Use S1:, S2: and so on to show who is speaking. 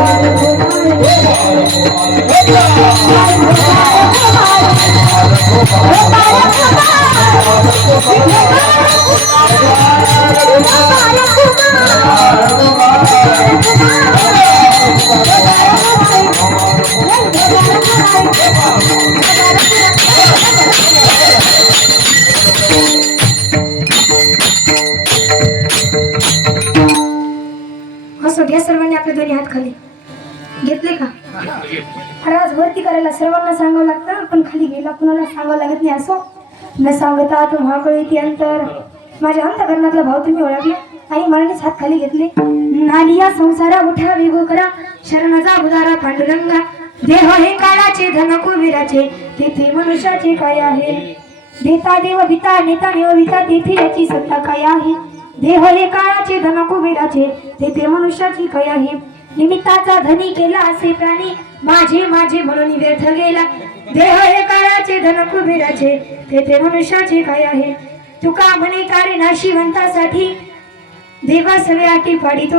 S1: हो, असो सर्वांनी आपले दोन्ही हात खाली. घेतले का? अरे आज वरती करायला सर्वांना सांगावं लागतं पण खाली गेला कुणाला सांगावं लागत नाही असो? न सांगता तू महाकळी ती अंतर. माझ्या अंतकरणातला भाव तुम्ही ओळखले? आई मनानेच हात खाली घेतले. नालिया संसारा उठा वेगो करा. शरणाचा उदारा पांडुरंगा. देह हे काळाचे धन कुबीराचे तेथे मनुष्याचे काय आहे? देता देव विता नेता देव विता तेथे याची सत्ता काय आहे? देह हे काळाचे धन कुबीराचे तेथे मनुष्याची काय आहे? निमित्ताचा धनी केला असे प्राणी. माझे माझे म्हणून व्यर्थ गेला. देह हे काळाचे धन कुबेराचे. तेथे मनुष्याचे काय आहे? तुका म्हणे तारे नाशिवंतासाठी. देवा सवे आटी पाडी तो